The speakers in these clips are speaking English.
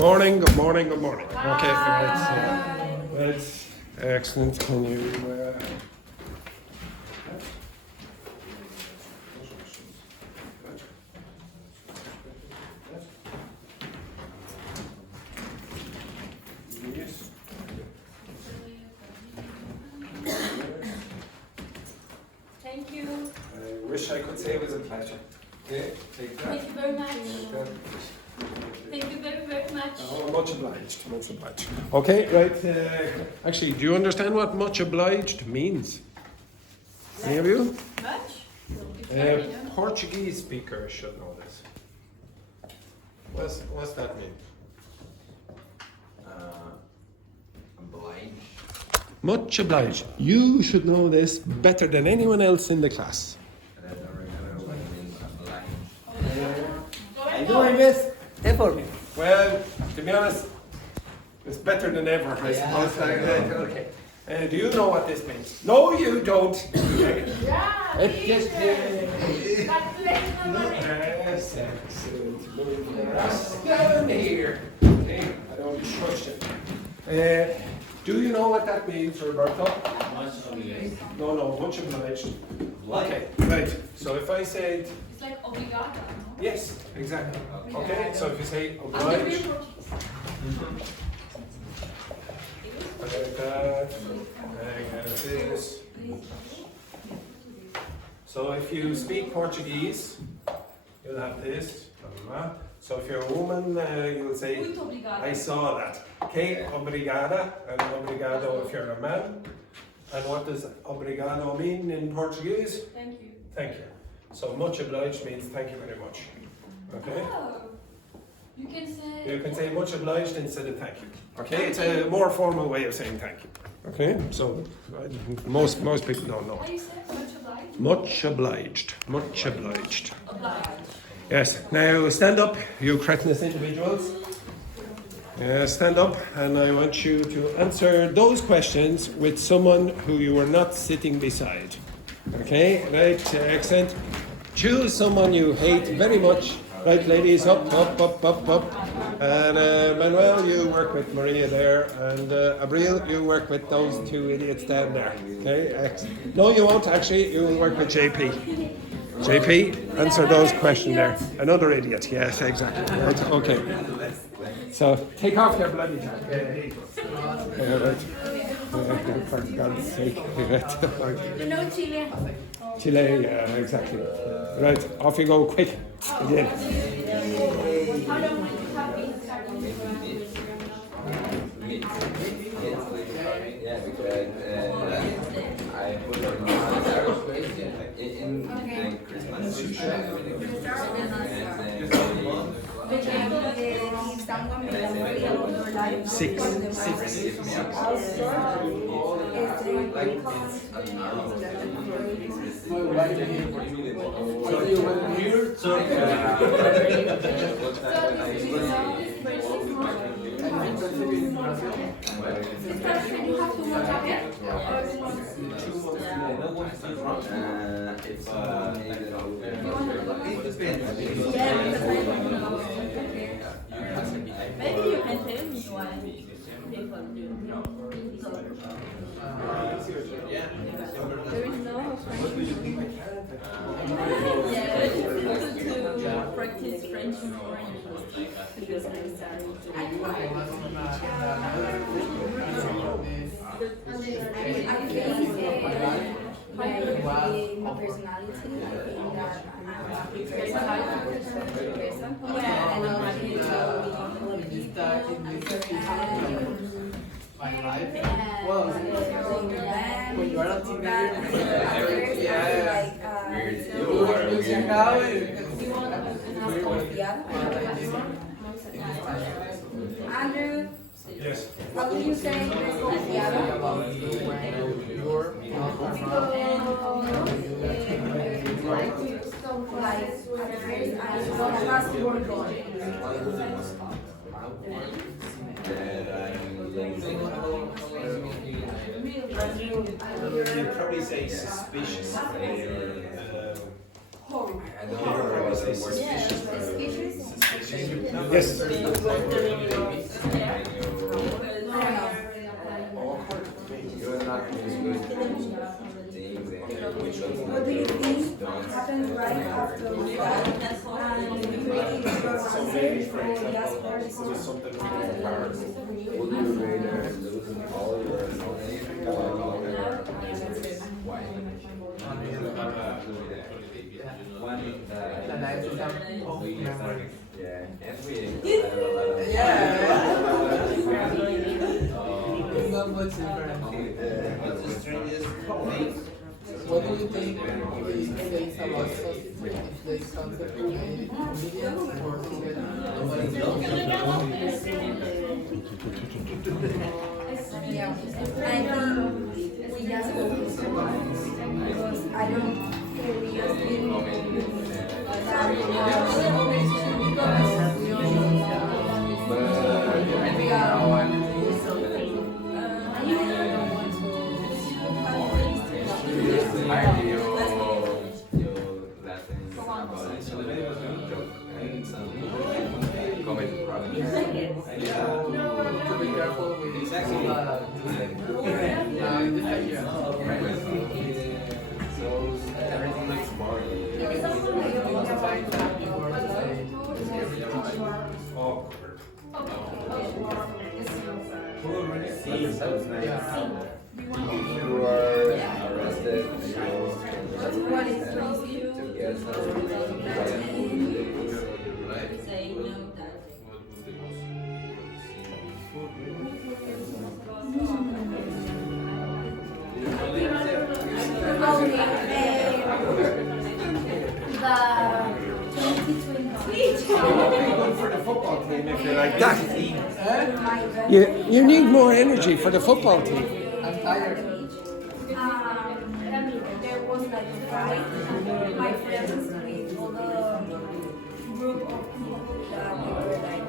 Morning, good morning, good morning. Okay, right. Excellent. Can you... Thank you. I wish I could say it was a pleasure. Okay, take that. Thank you very much. Thank you very, very much. Oh, much obliged, much obliged. Okay, right. Actually, do you understand what much obliged means? Any of you? Much? Portuguese speakers should know this. What's that mean? Obliged. Much obliged. You should know this better than anyone else in the class. And I've never know what it means, obliged. I do my best effort. Well, to be honest, it's better than ever, I suppose. Okay. Do you know what this means? No, you don't. Yeah, It just Yes, excellent. Down here. Okay, I don't trust it. Do you know what that means, Roberto? Much obliged. No, much obliged. Okay, right. So if I said It's like obligado, no? yes, exactly. Okay, so if you say I'm obliged. very Portuguese. Like that, like this. So if you speak Portuguese, you'll have this. So if you're a woman, you'll say, Muito obrigada. I saw that. Okay, obrigada, and obrigado if you're a man. And what does obrigado mean in Portuguese? Thank you. Thank you. So much obliged means thank you very much. Okay? Oh, you can say. You can say much obliged instead of thank you. Okay, it's a more formal way of saying thank you. Okay, so most people don't know. What do you say? Much obliged? Much obliged. Much obliged. Obliged. Yes. Now stand up, you cretinous individuals. Stand up, and I want you to answer those questions with someone who you are not sitting beside. Okay, right, excellent. Choose someone you hate very much. Right, ladies, up. And Manuel, you work with Maria there, and Abril, you work with those two idiots down there. Okay, excellent. No, you won't actually. You will work with JP. JP, answer those questions there. Another idiot. Yes, exactly. Right, okay. So take off your bloody jacket. Right. For God's sake. You know Chile? Chile, yeah, exactly. Right, off you go, quick. Again. How long have you been starting this Yeah, because I put it in the Christmas. Six. Maybe you can tell me why people do. There is no yeah, it's difficult to practice French more because My personality, I think My life. Well, when you are a teenager, Andrew, Yes. how would you say desconfiado? You'd probably say suspicious. You'd probably say suspicious. Suspicious? Yes. You're not as good things which What do you think happened right after we died? And really your answer for yes would you rather losing all your knowledge or why? One The night is up. Oh, memory. yeah, every It's not much different. what's the strangest thing? What do you think we say about society if they concept of obedience or Yeah, I think we just focus because I don't seriously to be careful with Everything looks smart. If you are arrested, what is to get Say no that. For the football team, if you're like that. You need more energy for the football team. I'm tired. There was like a fight. My friends with all the group of people that were like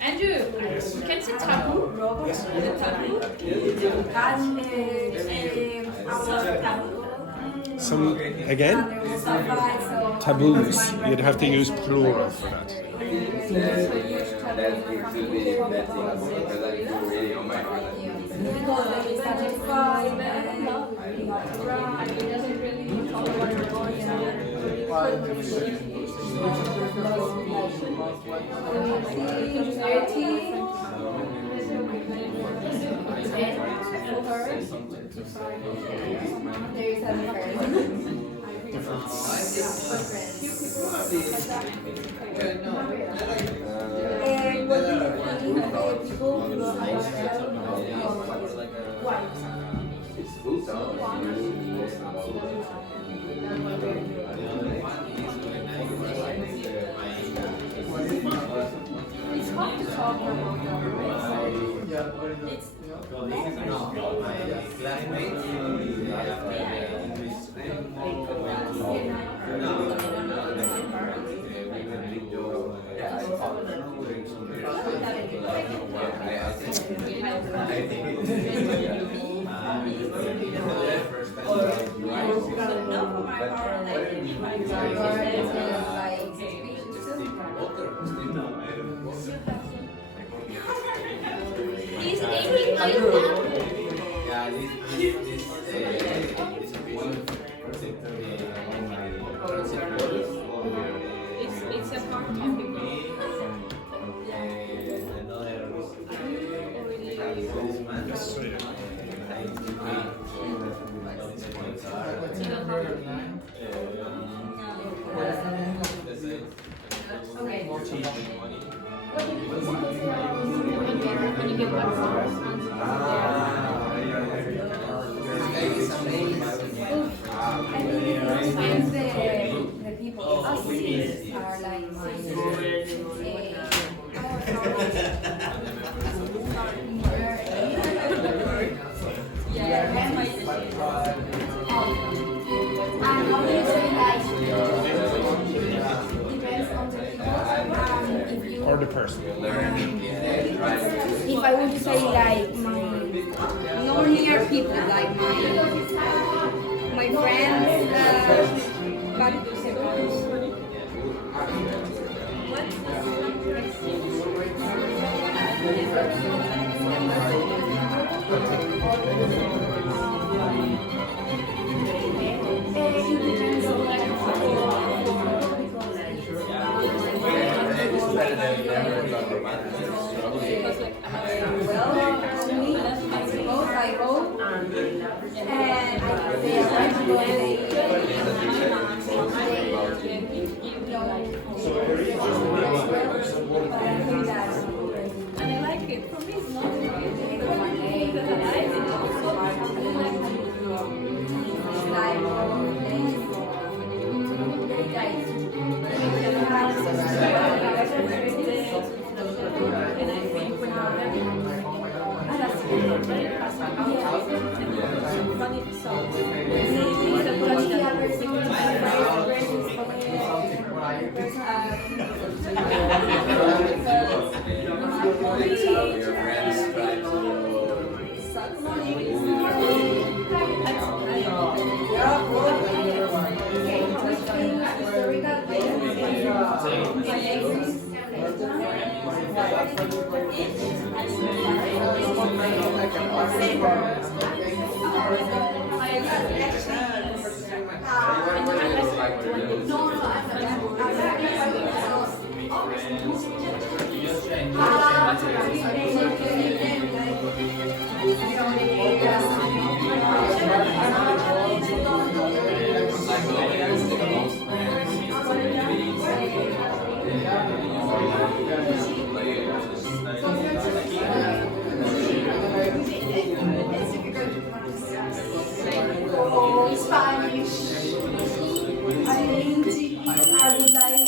Andrew, can you say taboo? Yes. The taboo? Some again? Taboos. You'd have to use plural for that. that it could be that thing because I do really on my heart. It's good It's hard to talk about Yeah, very good. He's aiming like that. It's a hard topic. When you get back sometimes the people are like and how do you say like depends on the people if you Or the person. if I would say like my non-near people, like my friends, but I go and And I like it. For me, it's not really the one thing that I like it also. And I think when you're very funny songs, maybe the one that we're singing Spanish. I would like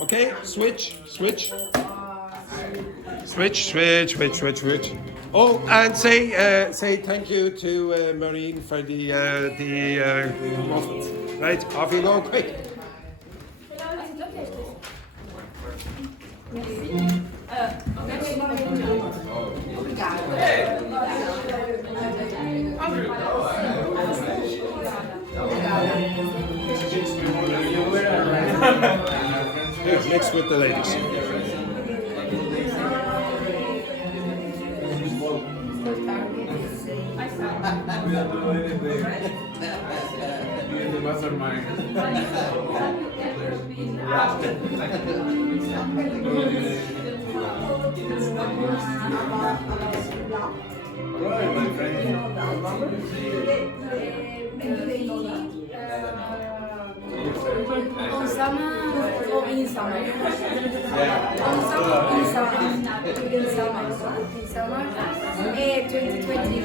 Okay, switch. Oh, and say thank you to Marine for the waffles. Right, off you go, quick. Here, mix with the ladies. You're the mastermind. Right, my on summer or in summer? On summer, in summer. 2023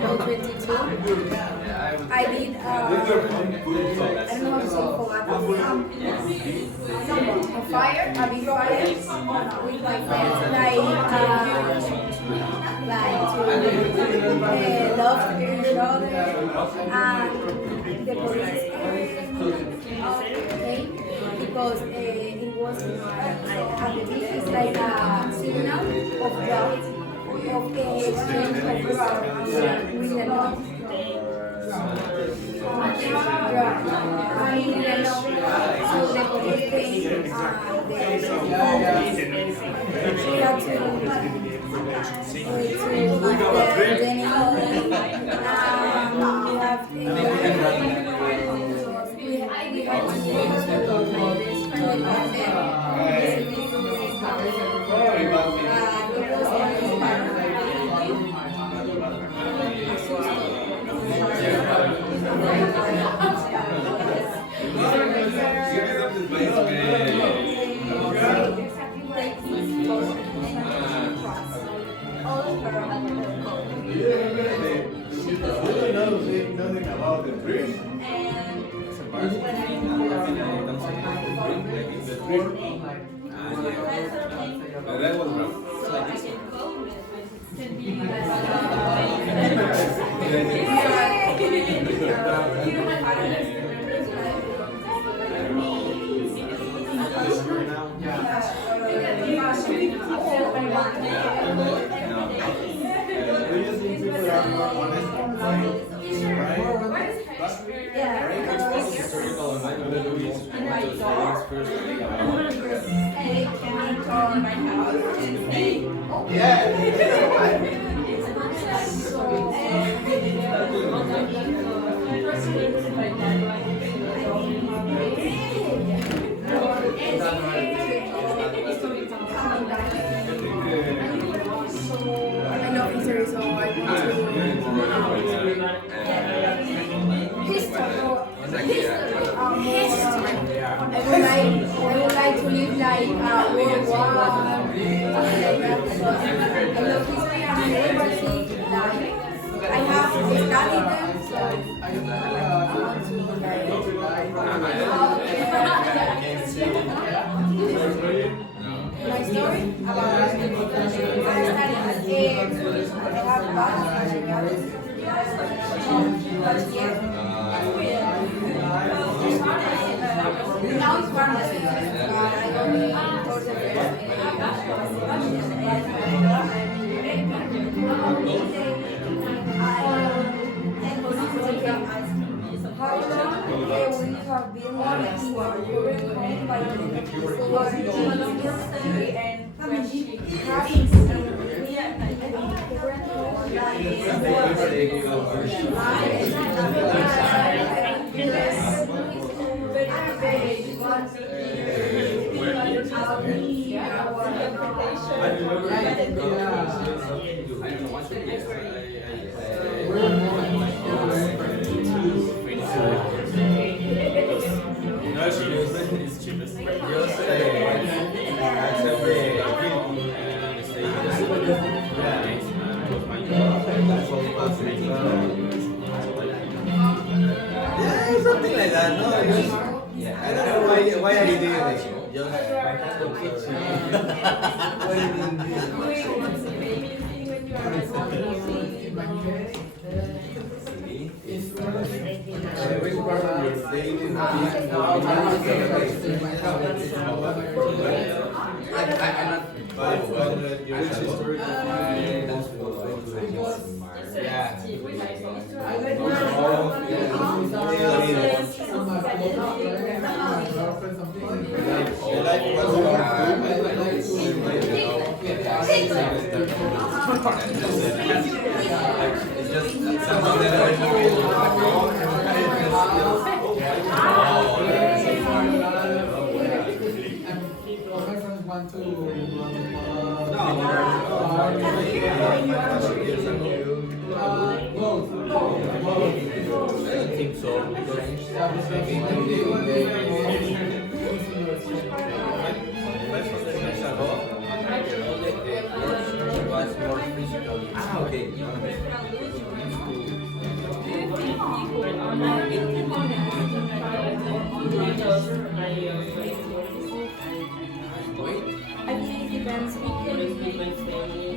or 22. I did, I don't know how to say a fire, a big fire with my friends, like to love each other, and the police okay, because it was at the beach, it's like a signal of love, of the exchange of love with the love. I didn't know, so the police came and she had to door because they can turn my house and say, I love history, so I want to history. I would like to live like World War, something like that. So I love history and I never see like I have studied them, so I want to my story about I studied I have bachelor's now it's pharmacy, but I only taught the how long will you have been living in your current home by and Something like that, no? I don't know why are you doing this? I think it depends on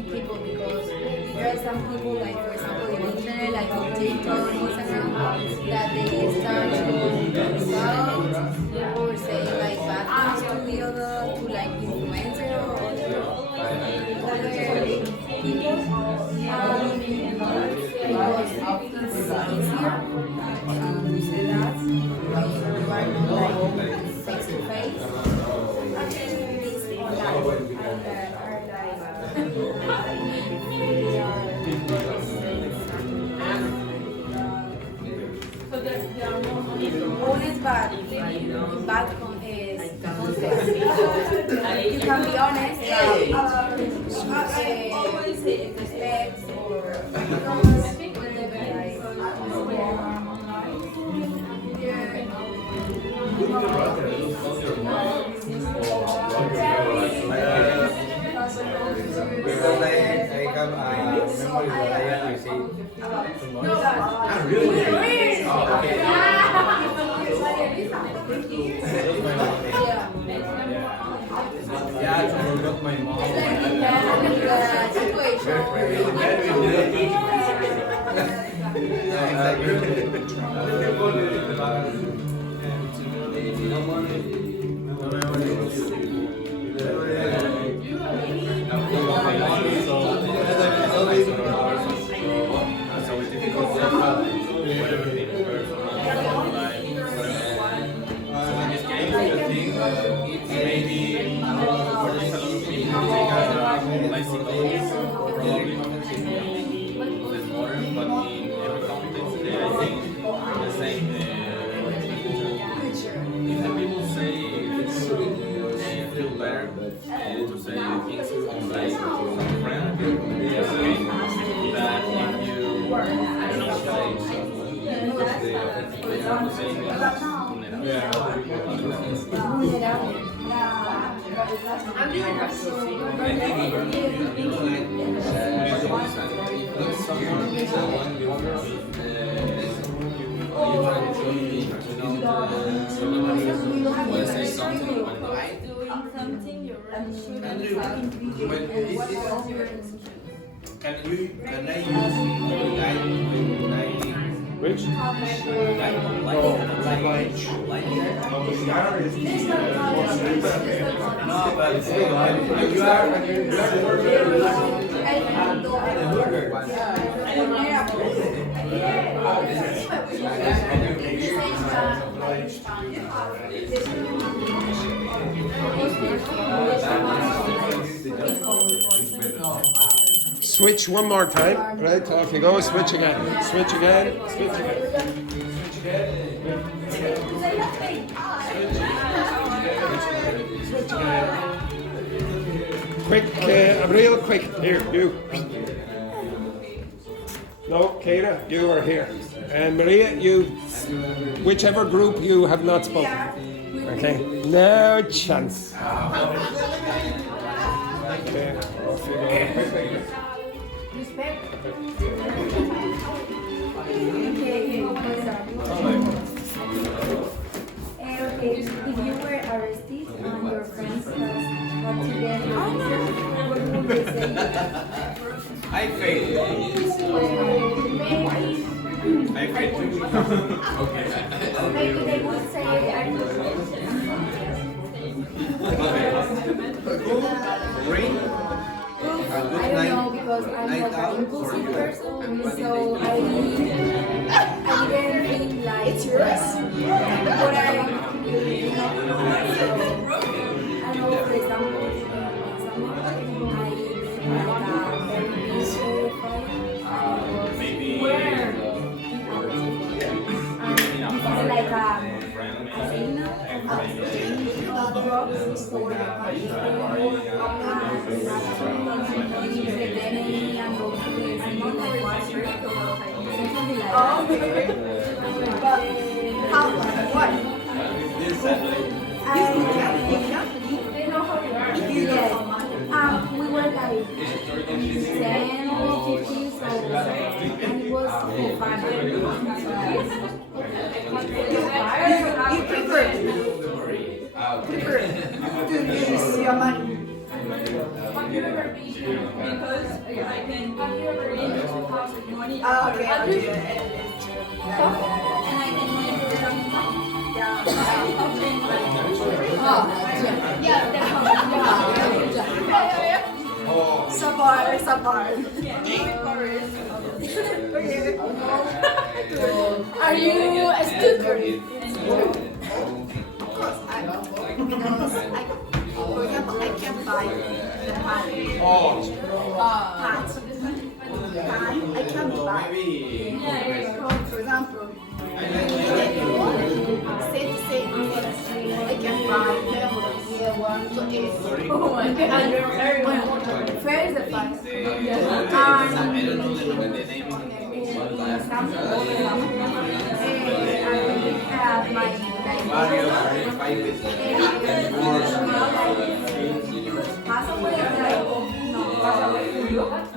people because there are some people like for example in internet like on TikTok or Instagram that they start to insult or say like bad things to the other to like influencer or other people because it's easier to say that when you are not like face to face. Honest, but bad is you can be honest, respect or Because I have a memory that I say tomorrow. Really? Oh, okay. Yeah, I forgot my mom. Doing something, you're really sure that it's Can I use Which? Obliged. No, but Switch one more time. Right, off you go. Switch again. Switch again. Switch again. Switch again. Switch again. Quick, real quick. Here, you. No, Kira, you are here. And Maria, you, whichever group you have not spoken. Okay, no chance. Okay, off you go. Okay, if you were arrested and your friends had to get your visa, what would they say? I failed. I failed. Okay. Maybe they would say, Green? I don't know because I'm not an impulsive person, so I didn't think like it's yours. But I know, for example, like we were like 10 or 15, so and it was for fun. You prefer to use your money. because I can read money Okay. and I can make some Sabar. Are you a student? Of course, for example, I can buy the pad. I can buy. For example, I can buy year 1 to 8. Oh my god. Where is the fun?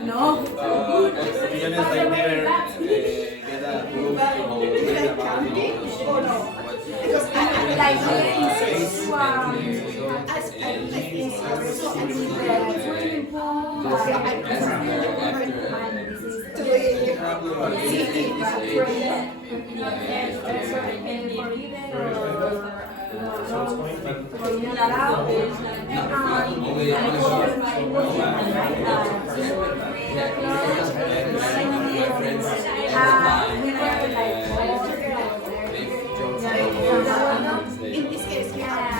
No. Because Like in this case, you have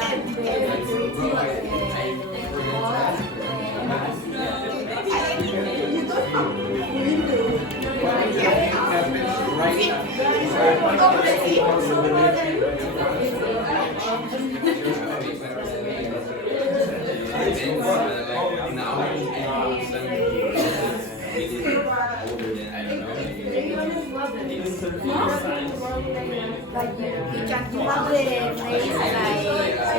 place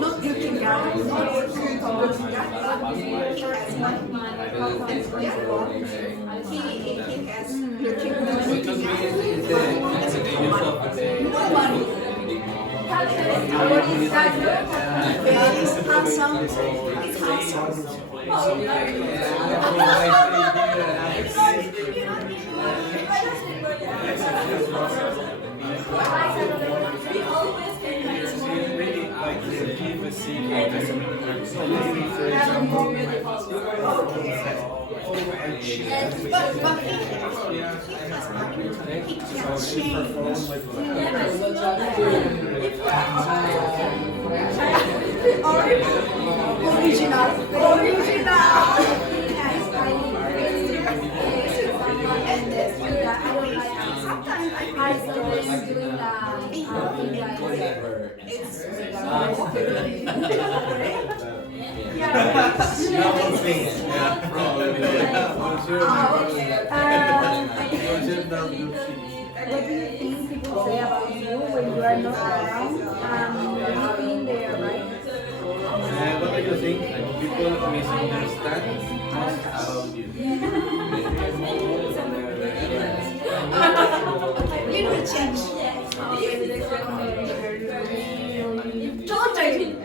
Not looking guys, he has looking no money. What is that? Very handsome. It's handsome. But he has money. He can change. Original. And sometimes I What do you think people say about you when you are not around? You've been there, right? What do you think? People misunderstand about you. you will change. Totally.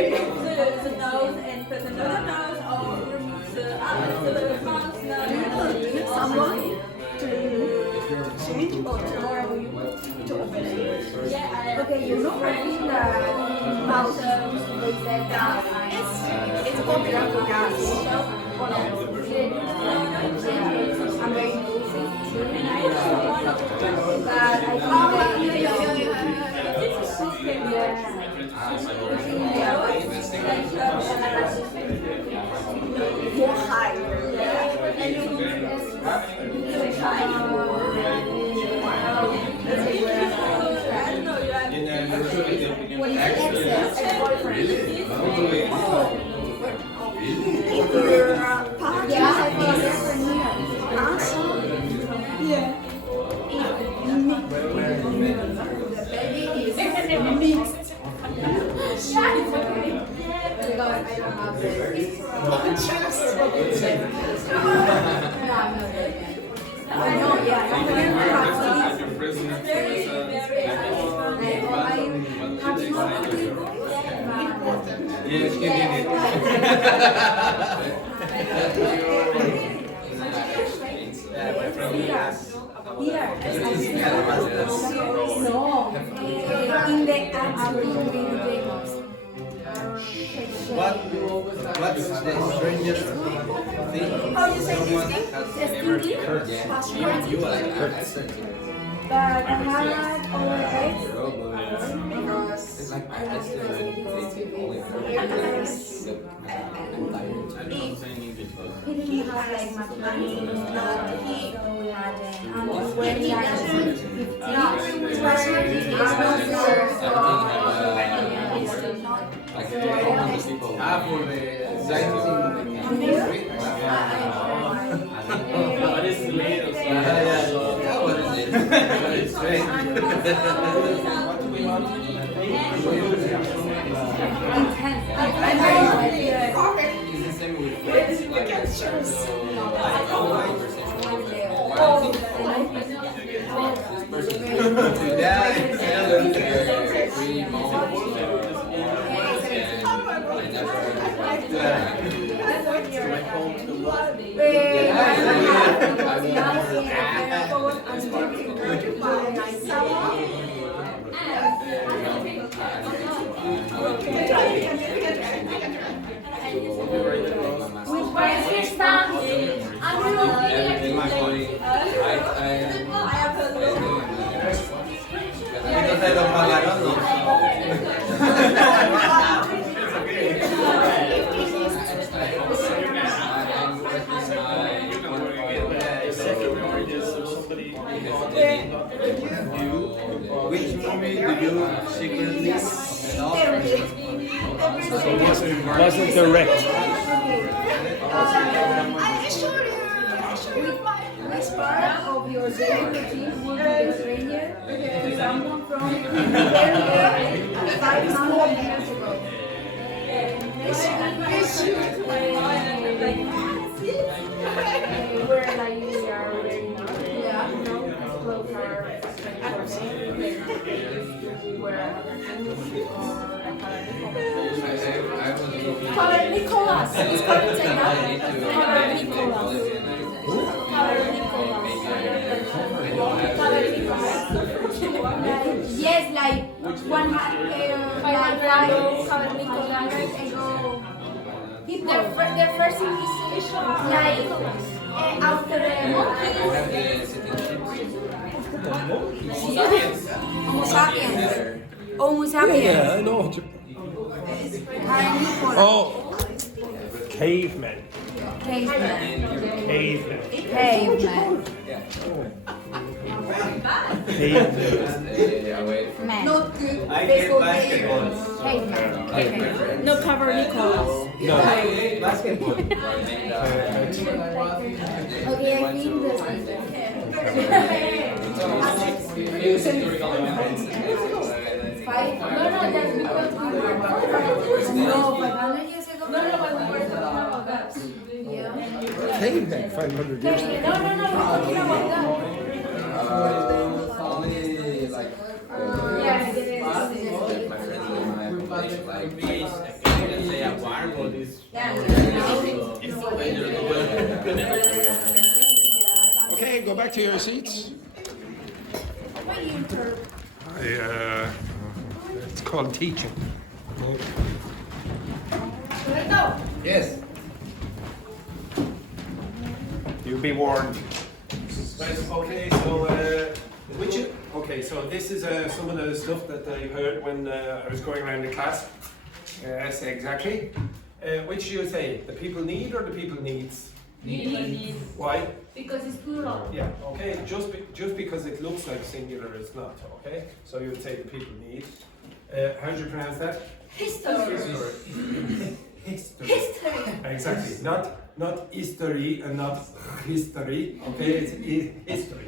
The nose and put another nose or remove the eyes, the mouth, Someone to change or to open. yeah, Okay, you know, I think that about they said that It's popular for guys. I'm very inclusive too. and I don't want to. But I think More high. Yes, you did it. in the acting What's the strangest thing? How you say Someone this has thing? you like but I had our ex he didn't have like much money, so we had and when he had 15, for the sightseeing industry. What is the latest? What is it? What is It's the same with friends. Which movie do you secretly love? Wasn't direct. Which part of your daily routine would be a stranger to someone from very 500 years ago? Where like you are wearing now, clothes are Father Nicholas. It's correct saying that. Father Nicholas. Father Nicholas. yes, like 100 Father Nicholas. ago. People, Their first inquisition. like after the monkeys, Homo sapiens. Homo sapiens. Yeah, I know. what you- Oh, cavemen. Caveman. Cavemen. Caveman. Cavemen. Man. Not good. I get basketball. Caveman. No, Father Nicholas. No. Basketball. Okay, I think the five. No, that's because we were talking about No, 500 years ago. No, but we were talking about that. Yeah. Cavemen, 500 years ago. No, we're talking about that. Only like Yeah, my friends in my accommodation, like me, I can say a warm or this. Okay, go back to your seats. It's called teaching. Yes. You'll be warned. Okay, so this is some of the stuff that I heard when I was going around the class. Yes, exactly. Which do you say? The people need or the people needs? Need. Why? Because it's plural. Yeah, okay, just because it looks like singular, it's not, okay? So you would say the people need. How do you pronounce that? History. History. Exactly, not history and not history, okay? It's history.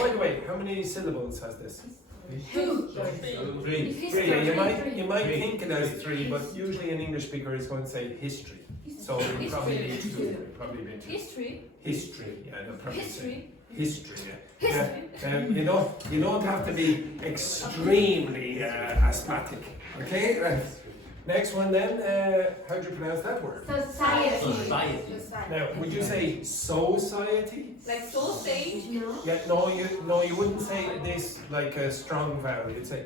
By the way, how many syllables has this? Three. You might think it has three, but usually an English speaker is going to say history. So you probably need two. History. History, yeah, they'll probably say History. history, yeah. You don't have to be extremely asthmatic, okay? Next one then, how do you pronounce that word? Society. Now, would you say society? Like sausage. Yeah, no, you wouldn't say this like a strong vowel. You'd say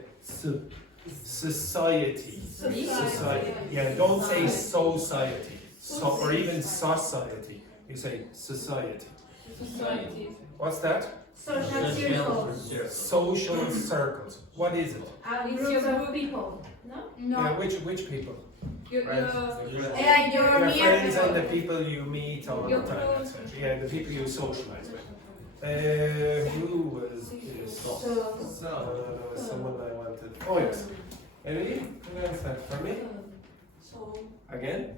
society. Society. Yeah, don't say society. Or even society. You say society. Society. What's that? Social circles. Social circles. What is it? It's your group of people. No? Yeah, which people? Your And your Your friends and the near. people you meet all the Your time. close. etc. Yeah, the people you socialize with. Who was this? There was someone I wanted. Oh yes. Emily, pronounce that for me. Again.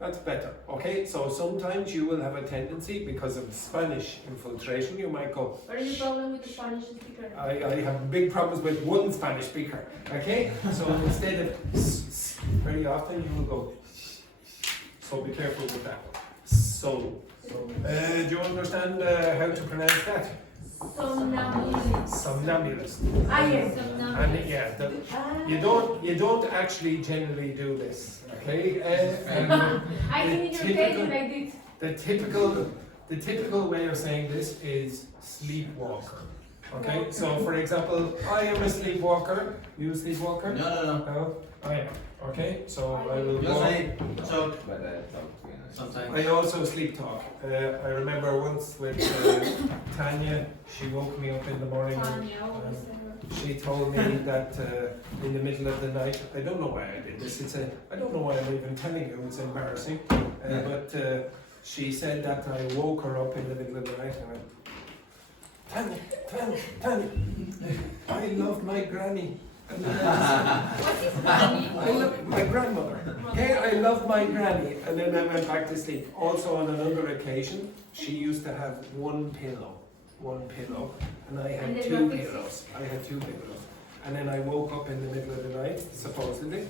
That's better. Okay, so sometimes you will have a tendency because of Spanish infiltration. You might go. What is the problem with the Spanish speaker? I have big problems with one Spanish speaker. Okay, so instead of very often you will go. So be careful with that. So, do you understand how to pronounce that? Somnambulist. Yes. And yeah, you don't actually generally do this. Okay. I think in your case you like this. The typical way of saying this is sleepwalker. Okay, so for example, I am a sleepwalker. You a sleepwalker? No. No, I am. Okay, so I will Because go. I talk, but sometimes. I also sleep talk. I remember once with Tanya, she woke me up in the morning. She told me that in the middle of the night, I don't know why I did this. I don't know why I'm even telling you. It's embarrassing. But she said that I woke her up in the middle of the night and went, Tanya, I love my granny. And then I love my grandmother. Hey, I love my granny. And then I went back to sleep. Also on another occasion, she used to have one pillow, and I had two pillows. And then I woke up in the middle of the night, supposedly,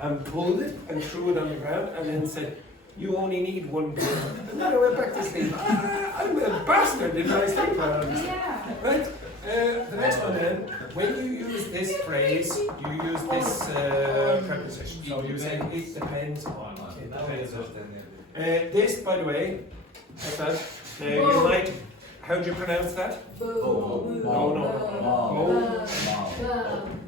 and pulled it and threw it on the ground, and then said, you only need one pillow. And then I went back to sleep. I'm a bastard, didn't I sleep well? Right? The next one then, when you use this phrase, you use this preposition. So you say, it depends on. It depends on. This, by the way, like that, you might, how do you pronounce that? No.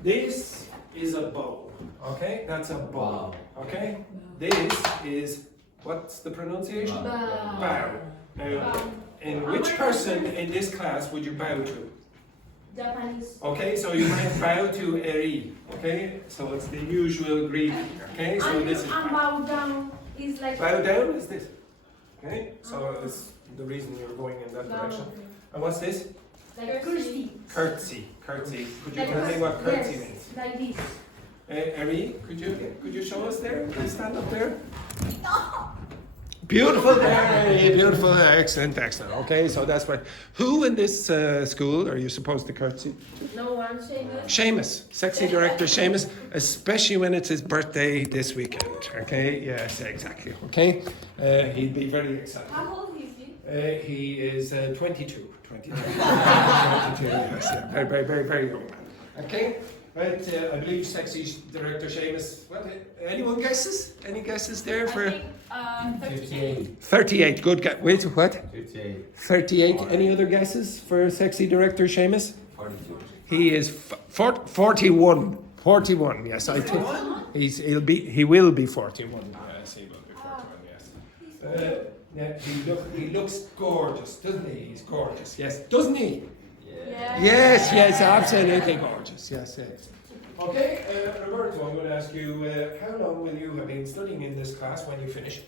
This is a bow. Okay? That's a bow. Okay? This is, what's the pronunciation? Bow. Now, in which person in this class would you bow to? Japanese. Okay, so you might bow to Eri. Okay? So it's the usual greeting. Okay? So this is bow down is like. bow down is this. Okay? So it's the reason you're going in that direction. And what's this? Like curtsy. Curtsy. Could you tell me what curtsy means? Like this. Eri, could you show us there? Can you stand up there? Beautiful there, beautiful, excellent. Okay, so that's what. Who in this school are you supposed to curtsy? No one, Seamus. Seamus, sexy director Seamus, especially when it's his birthday this weekend. Okay, yes, exactly. Okay, he'd be very excited. How old is he? He is 22. 22, yes, yeah, very young man. Okay. Right, I believe sexy director Seamus. What? Anyone guesses? Any guesses there for? I think 38. 38. Good guess. Wait, what? 58. 38. Any other guesses for sexy director Seamus? 42. He is 41. 41. Yes, I think he will be 41. Yes, he will be 41. Yes. Yeah, he looks gorgeous, doesn't he? He's gorgeous. Yes, doesn't he? Yeah. Yes, absolutely gorgeous. Yes. Okay, Roberto, I'm going to ask you, how long will you have been studying in this class when you finish?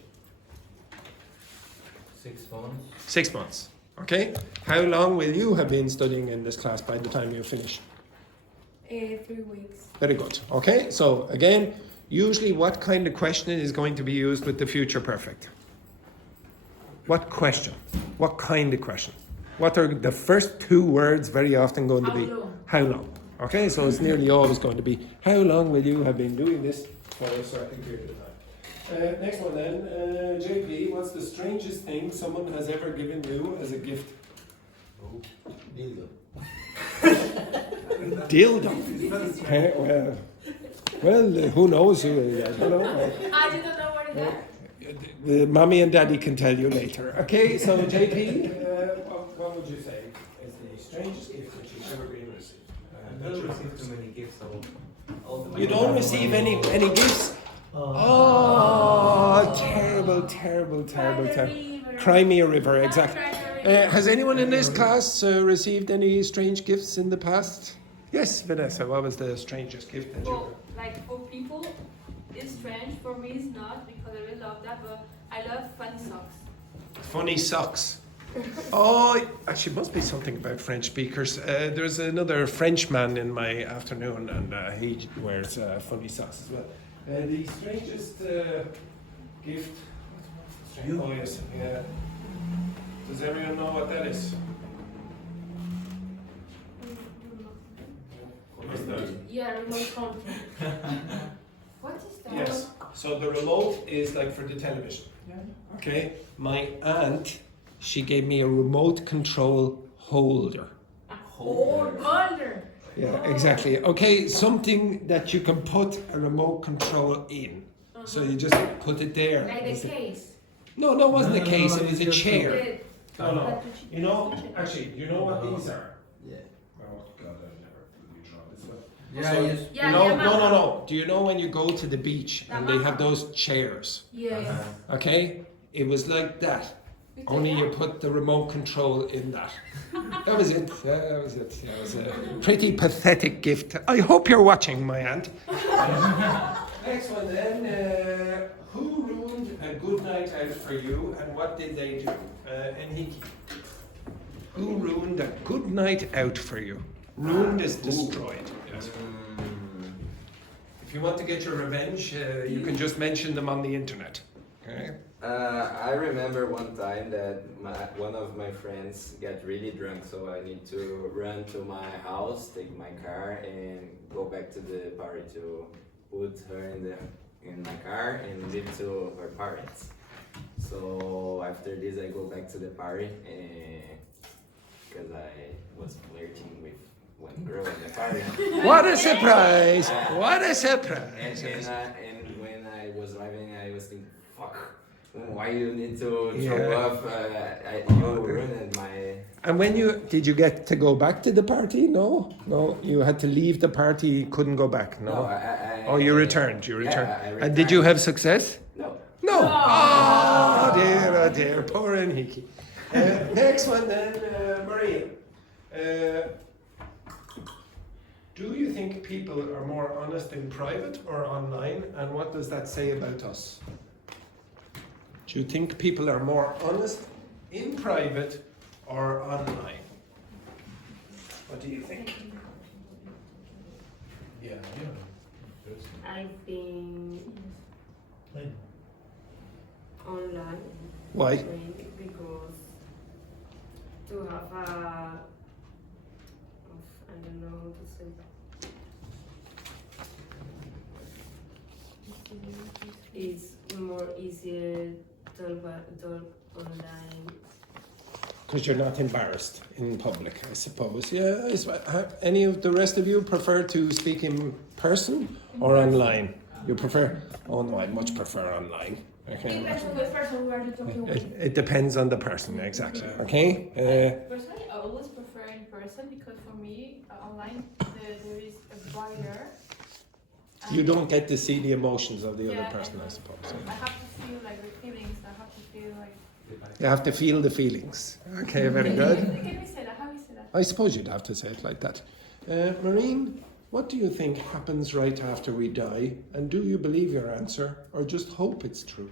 6 months. 6 months. Okay. How long will you have been studying in this class by the time you finish? 3 weeks. Very good. Okay, so again, usually what kind of question is going to be used with the future perfect? What question? What kind of question? What are the first 2 words very often going to be? How long? Okay, so it's nearly always going to be, how long will you have been doing this for a certain period of time? Next one then, JP, what's the strangest thing someone has ever given you as a gift? Dildo. Dildo? Well, who knows? I don't know. I didn't know what it is. The mommy and daddy can tell you later. Okay, so JP, what would you say is the strangest gift that you've ever been received? I don't receive too many gifts, so You don't receive any gifts? Oh, terrible. Cry me a river, exactly. Has anyone in this class received any strange gifts in the past? Yes, Vanessa, what was the strangest gift that you... Well, like for people, it's strange. For me, it's not because I really love that. But I love funny socks. Funny socks. Oh, actually, must be something about French speakers. There's another Frenchman in my afternoon, and he wears funny socks as well. The strangest gift. Oh yes, yeah. Does everyone know what that is? What's that? Yeah, remote control. What is that? Yes. So the remote is like for the television. Okay. My aunt, she gave me a remote control holder. Holder. Yeah, exactly. Okay, something that you can put a remote control in. So you just put it there. Like the case. No, it wasn't a case. It was a it's chair. Good. No. You know, actually, you know what these are? yeah. Oh God, I've never really drawn this well. Yeah, So, yes. Yeah, you know, yeah, no. Do you know when you go to the beach and they have those chairs? Yeah. Okay, it was like that. Only you put the remote control in that. That was it. That was it. Yeah, it was a pretty pathetic gift. I hope you're watching, my aunt. Next one then. Who ruined a good night out for you, and what did they do? Enrique. Who ruined a good night out for you? Ruined is destroyed. Yes. If you want to get your revenge, you can just mention them on the internet. Okay? I remember one time that one of my friends got really drunk, so I need to run to my house, take my car, and go back to the party to put her in my car and leave to her parents. So after this, I go back to the party because I was flirting with one girl in the party. What a surprise! What a surprise! And when I was driving, I was thinking, fuck. Why you need to show up? You ruined my. And when did you get to go back to the party? No, you had to leave the party. Couldn't go back. No. You returned. You returned. I returned. And did you have success? No. No. Oh dear, poor Enrique. Next one then, Maria. Do you think people are more honest in private or online? And what does that say about us? Do you think people are more honest in private or online? What do you think? Yeah. I think online. Why? Because to have I don't know how to say that. It's more easier talk online. Because you're not embarrassed in public, I suppose. Yeah. Any of the rest of you prefer to speak in person or online? You prefer? Oh no, I much prefer online. Okay. It depends on the person, exactly. Okay. Personally, I always prefer in person because for me, online there is a barrier. You don't get to see the emotions of the other person, I suppose. I have to feel like the feelings. I have to feel like. You have to feel the feelings. Okay, very good. Can we say that? How do we say that? I suppose you'd have to say it like that. Maureen, what do you think happens right after we die? And do you believe your answer or just hope it's true?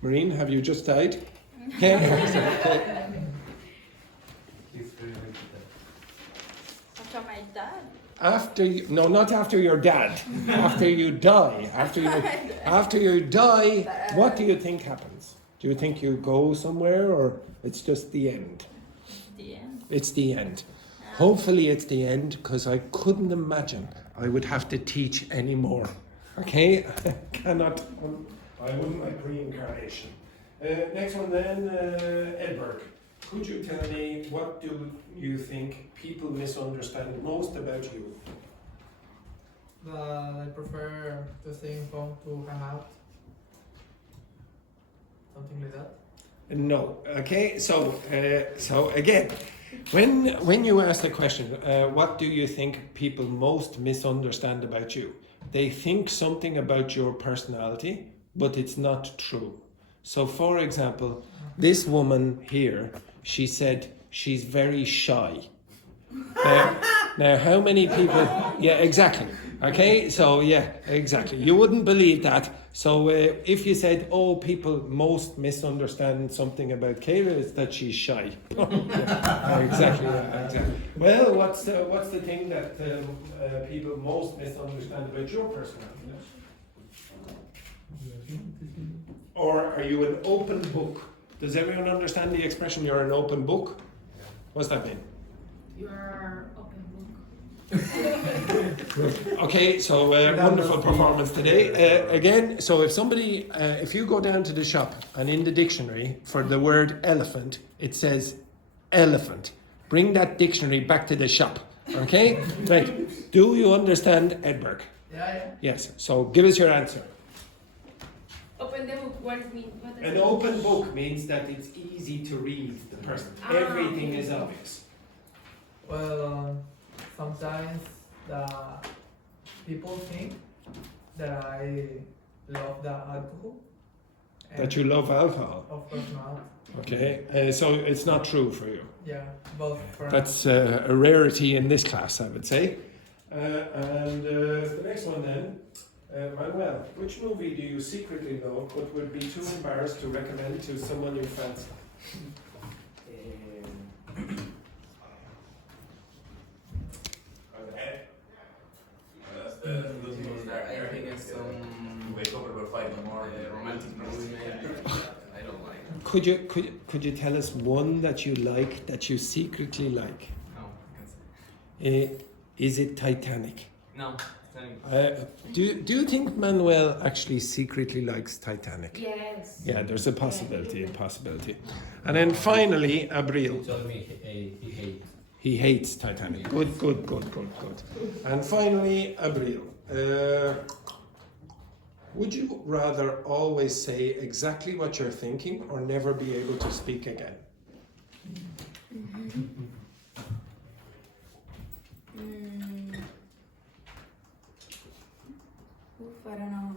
Maureen, have you just died? Okay. After my dad. After you, no, not after your dad. After you die. After you die, what do you think happens? Do you think you go somewhere or it's just the end? The end. It's the end. Hopefully it's the end because I couldn't imagine I would have to teach anymore. Okay? I cannot. I wouldn't like reincarnation. Next one then, Edberg. Could you tell me what do you think people misunderstand most about you? That I prefer to stay in phone to hang out. Something like that. No. Okay. So again, when you ask the question, what do you think people most misunderstand about you? They think something about your personality, but it's not true. So, for example, this woman here, she said she's very shy. Now, how many people? Yeah, exactly. Okay, so yeah, exactly. You wouldn't believe that. So if you said, oh, people most misunderstand something about Kayla, it's that she's shy. Yeah, exactly. Well, what's the thing that people most misunderstand about your personality? Or are you an open book? Does everyone understand the expression you're an open book? What's that mean? You're open book. Okay, so wonderful performance today. Again, so if you go down to the shop and in the dictionary for the word elephant, it says elephant. Bring that dictionary back to the shop. Okay? Right. Do you understand Edberg? Yeah. Yes. So give us your answer. Open the book. What it means? An open book means that it's easy to read the person. Everything is obvious. Well, sometimes the people think that I love the alcohol. That you love alcohol. Of course not. Okay, so it's not true for you. Yeah, both for That's a rarity in this class, I would say. And the next one then, Manuel, which movie do you secretly know but would be too embarrassed to recommend to someone you fancy? I think it's some wake up at about 5 in the morning, romantic movie maybe. I don't like it. Could you tell us one that you like, that you secretly like? No, I can't say. Is it Titanic? No, Titanic. Do you think Manuel actually secretly likes Titanic? Yes. Yeah, there's a possibility, And then finally, Abril. told me he hates. He hates Titanic. Good. And finally, Abril. Would you rather always say exactly what you're thinking or never be able to speak again? I don't know.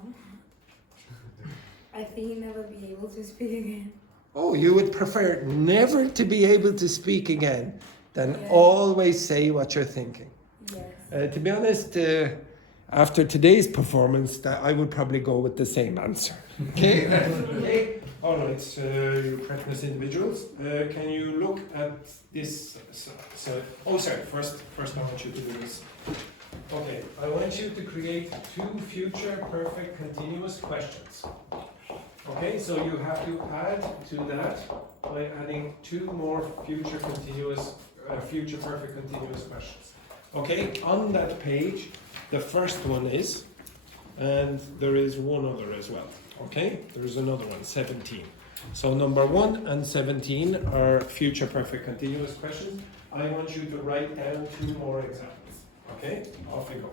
I think never be able to speak again. Oh, you would prefer never to be able to speak again than always say what you're thinking. Yes. To be honest, after today's performance, I would probably go with the same answer. Okay? Okay. All right, you cretinous individuals, can you look at this? First I want you to do this. Okay, I want you to create 2 future perfect continuous questions. Okay, so you have to add to that by adding 2 more future perfect continuous questions. Okay, on that page, the first one is, and there is one other as well. Okay, there's another one, 17. So number 1 and 17 are future perfect continuous questions. I want you to write down 2 more examples. Okay, off you go.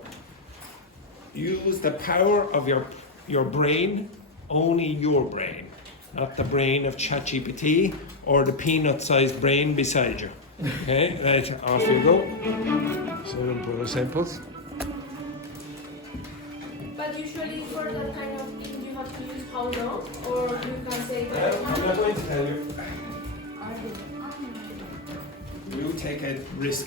Use the power of your brain, only your brain, not the brain of ChatGPT or the peanut-sized brain beside you. Okay, right, off you go. So number samples. But usually for that kind of thing, you have to use how long, or you can say I'm not going to tell you. You take a risk.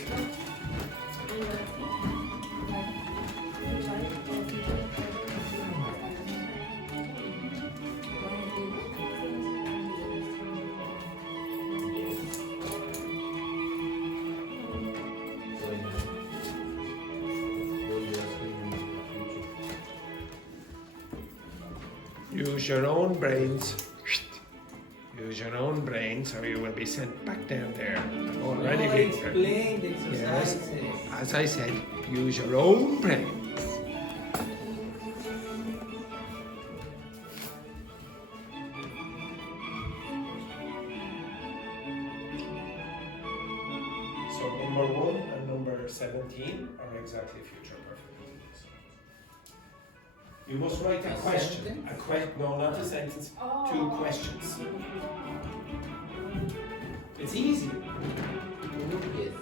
Use your own brains. Use your own brains, or you will be sent back down there. I've already been explain the exercises. Yes, as I said, use your own brains. So number 1 and number 17 are exactly future perfect. You must write a question. No, not a sentence. 2 questions. It's easy. Yes.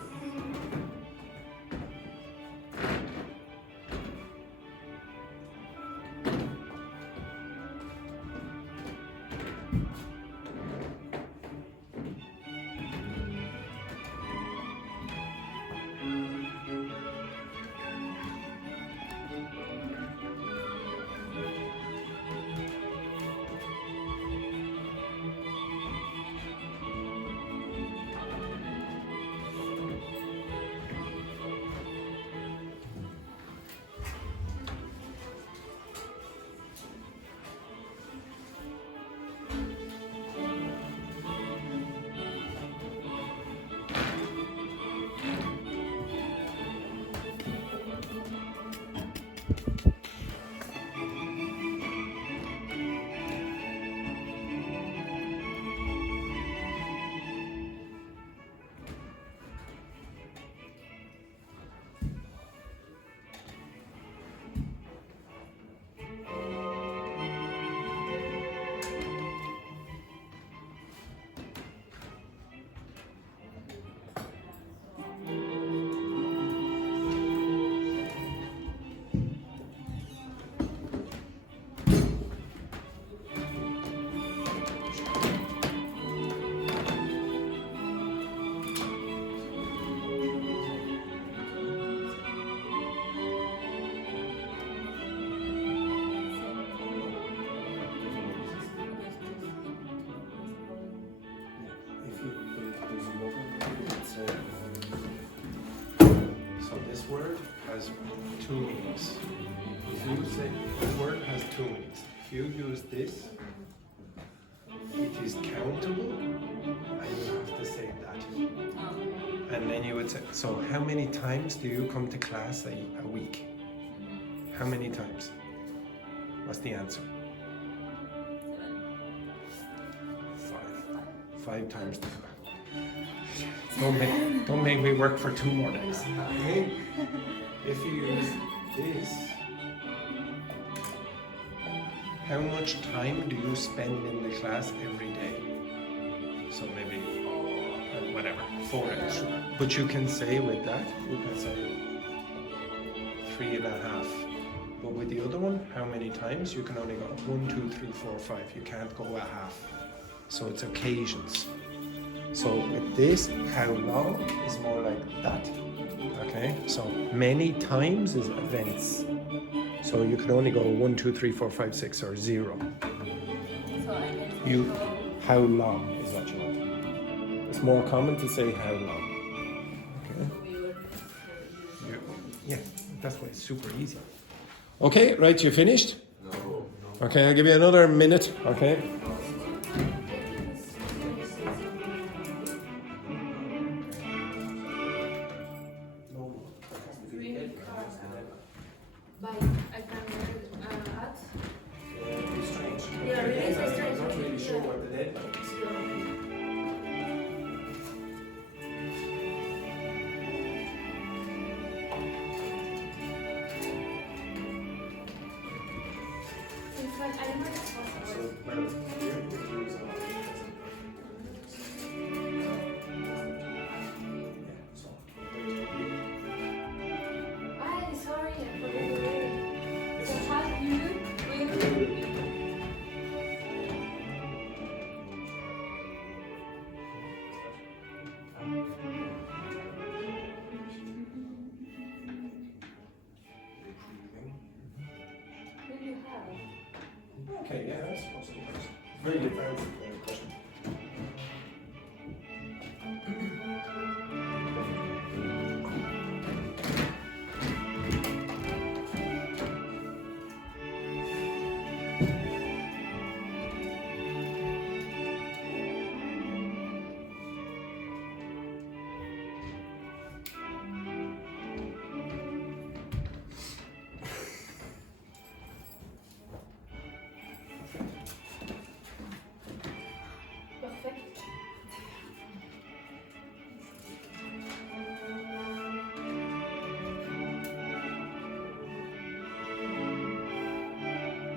So this word has two meanings. If you say this word has two meanings. If you use this, it is countable, and you have to say that. And then you would say, so how many times do you come to class a week? How many times? What's the answer? 5 times. Don't make me work for 2 more days. Okay? If you use this, how much time do you spend in the class every day? So maybe whatever, 4 hours. But you can say with that, you can say 3.5. But with the other one, how many times? You can only go 1, 2, 3, 4, 5. You can't go a half. So it's occasions. So with this, how long is more like that. Okay, so many times is events. So you can only go 1, 2, 3, 4, 5, 6 or 0. So I can You, how long is what you want. It's more common to say how long. Okay. Yeah, that's why it's super easy. Okay, right, you finished? No. Okay, I'll give you another minute, okay? I can add. It's strange. Yeah, really, it's strange. I'm not really sure what the deadline is. In fact, I remember it was. So, well, here we use Ay, sorry, I forgot the word. So how do you Okay, yeah, that's possible. Very advanced question. perfect?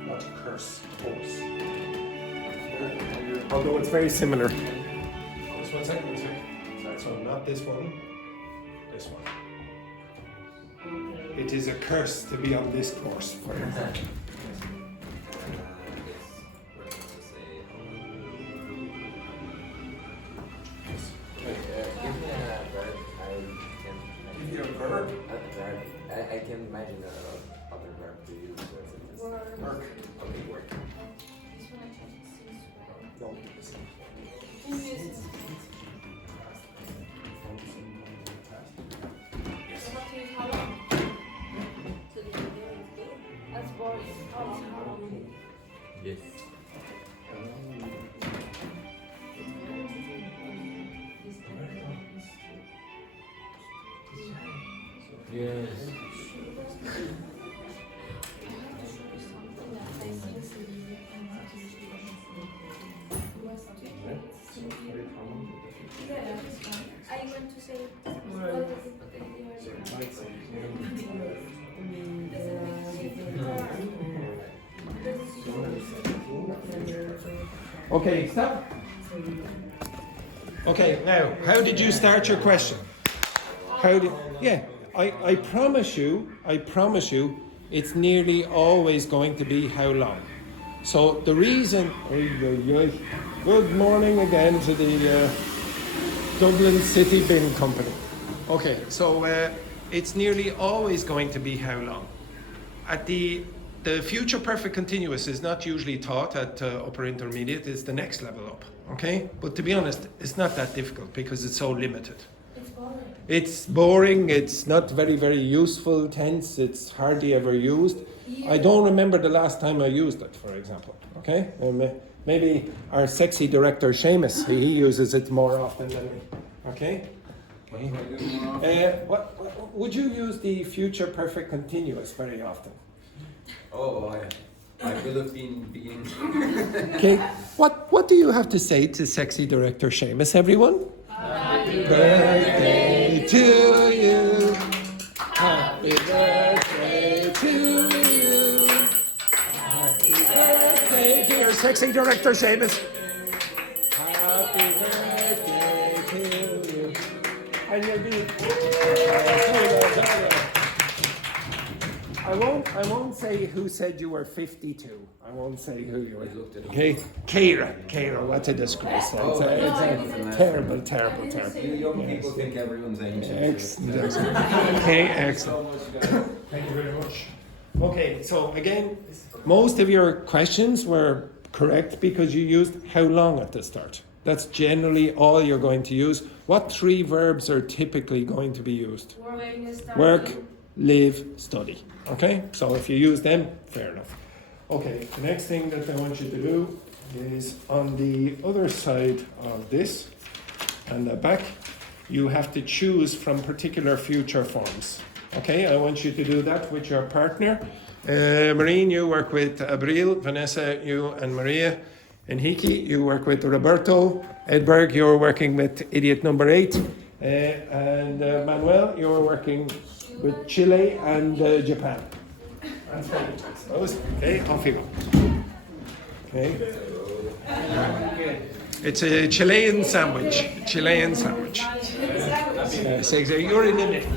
Not to curse, force. Although it's very similar. Just 1 second, 1 second. Sorry, so not this one, this one. It is a curse to be on this course, for example. Give me a verb. Give you a verb? I can imagine other verb to use for a sentence. Work. Okay, work. This one I changed since well. No. Yes. So what is how long? That's boring. How long? Yes. Yes. I want to say Okay, stop. Okay, now, how did you start your question? How did, yeah, I promise you, it's nearly always going to be how long. So the reason, good morning again to the Dublin City Bin Company. Okay, so it's nearly always going to be how long. At the the future perfect continuous is not usually taught at upper intermediate. It's the next level up, okay? But to be honest, it's not that difficult because it's so limited. It's boring. It's boring, it's not very, very useful tense, it's hardly ever used. I don't remember the last time I used it, for example, okay? Maybe our sexy director, Seamus, he uses it more often than me, okay? Would you use the future perfect continuous very often? Oh, I will have been beginning. Okay, what do you have to say to sexy director Seamus, everyone? Happy birthday to you. Happy birthday to you. Happy birthday, dear sexy director Seamus. Happy birthday to you. And you'll be. I won't say who said you were 52. I won't say who you were. Okay, Kira, what a disgrace. It's terrible. Young people think everyone's ancient. Excellent. Okay, excellent. Thank you very much. Okay, so again, most of your questions were correct because you used how long at the start. That's generally all you're going to use. What 3 verbs are typically going to be used? Work, live, study. Okay, so if you use them, fair enough. Okay, the next thing that I want you to do is on the other side of this and the back, you have to choose from particular future forms. Okay, I want you to do that with your partner. Marine, you work with Abril. Vanessa, you and Maria. And Hiki, you work with Roberto. Edberg, you're working with idiot number 8. And Manuel, you're working with Chile and Japan. That's very good, I suppose. Okay, off you go. Okay. It's a Chilean sandwich. So you're in the middle.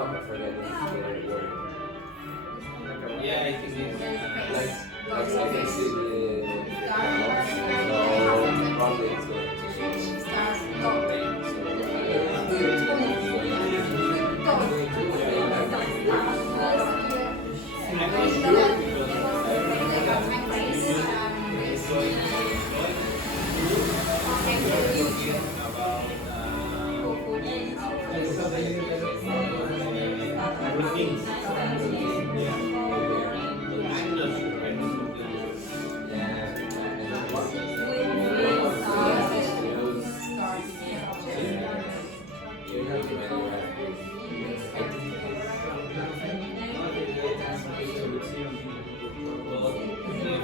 Fuck, I forgot this word. Yeah, I think it's Like I can see the so probably it's going to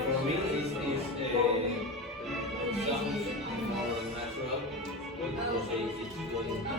for me is something more natural because it's going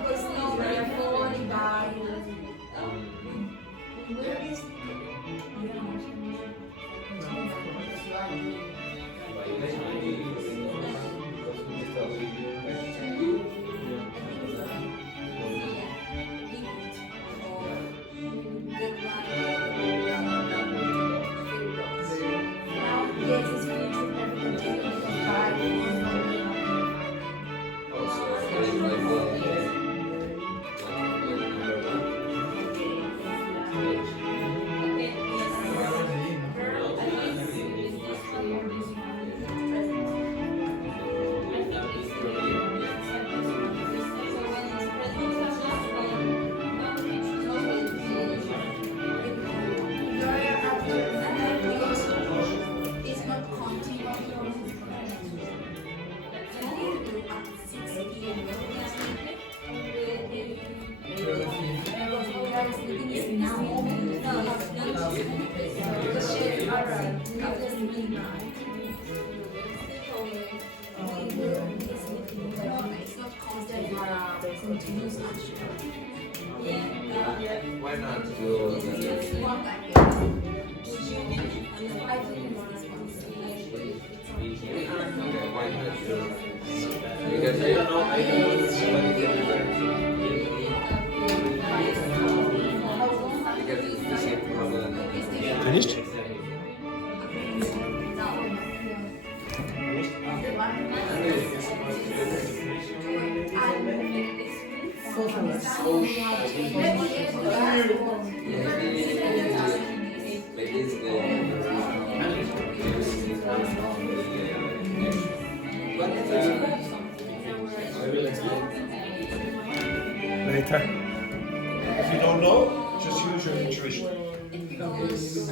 why not do why not do because I don't know what is the difference because it's the same problem. Finished? Later. If you don't know, just use your intuition. Because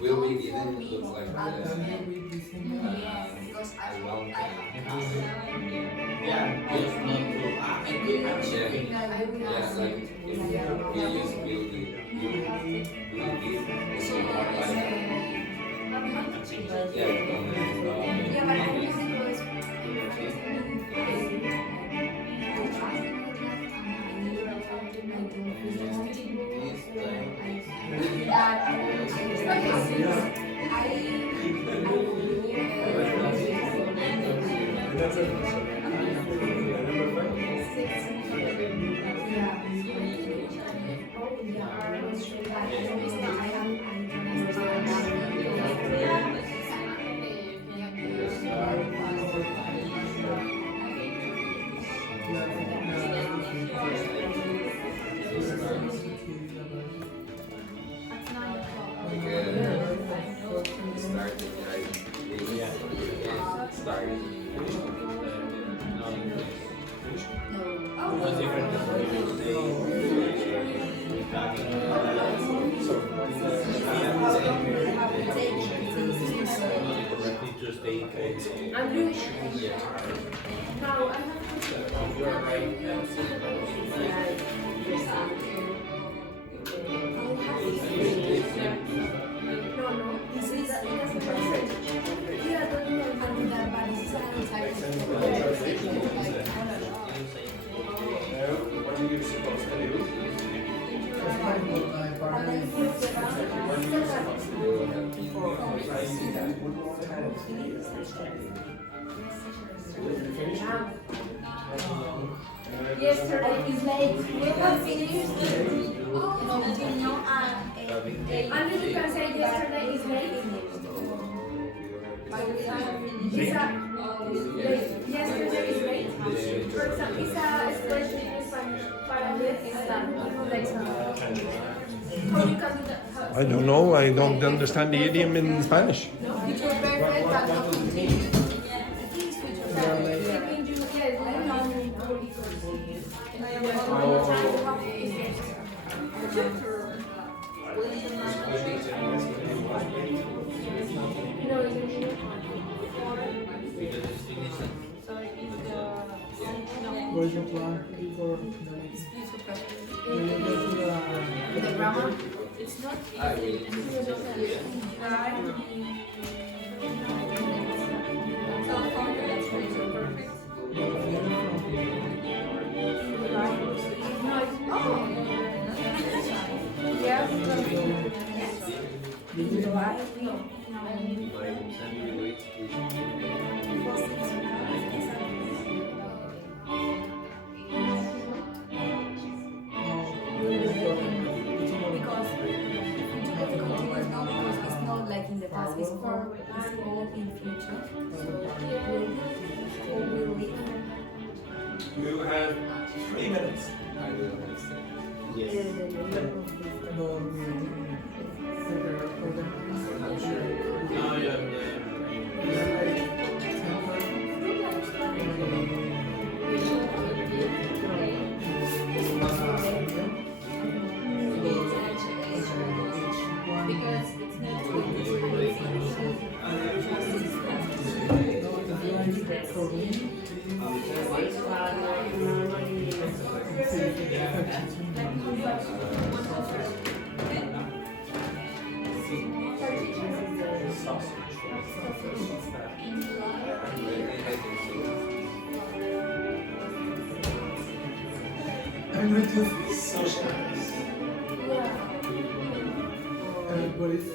will be given looks like a mountain. yeah, just not to Yeah, like if we use will be it's more like What are you supposed to do? Yesterday is late. We have finished. Continue and you can say yesterday is late. Yesterday is late. For example, it's a expression in Spanish. Para ver está. How you can do that? I don't know. I don't understand the idiom in Spanish. Future perfect, but not continuous. I think it's future perfect. It means you get like no. Where's your plan for the next? The grammar. It's not In the past, it's for all in future. You have 3 minutes. I will understand. Yes. I'm sure. I'm going to socialize. Everybody's